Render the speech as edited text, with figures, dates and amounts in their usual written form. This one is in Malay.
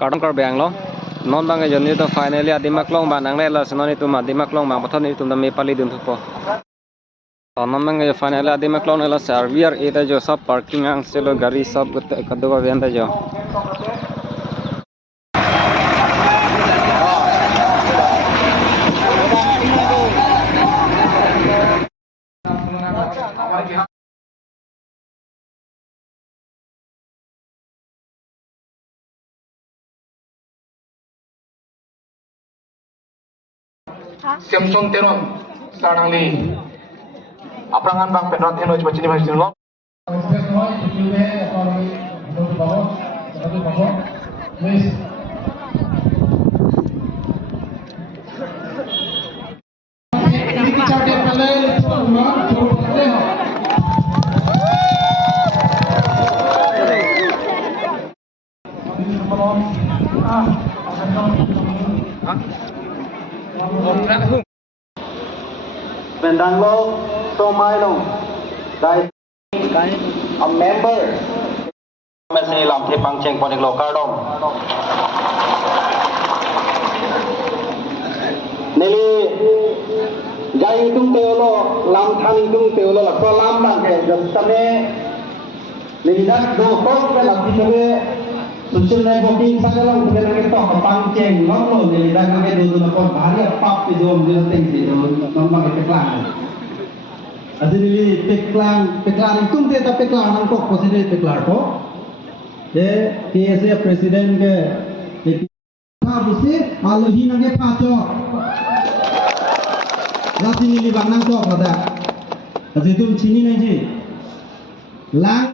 Kadang kar bang lo non bang jon ni to finally adimak long ba nang le la sononi tu ma dimak long bang pathon ni tu me pali dum po non bang finally adimak long la servier eta jo sab parking ang se lo gari sab kadu ba benda jo Samsung Teron sekarang ni aprangan bang penrat eno coba cini masih dulu. Pendanglo Somailong, guys, a member. Mesni lam thi pangcheng ponik lo kardom. Neli jai tung teolo lam thani tung teolo la ko lam bang ke jam tame neli dak do ko ke la thi tebe susun nai booking sagalang ke na ke to pangcheng non lo neli dak ke do do ko bhari pap ke dom de teng de non bang ke klang. Adili peklang tung te ta peklang nang kok posisi peklar ko de TSA president ke ha busi alohi nang ke pacho la sini li bang nang kok ada azitum chini nai ji lang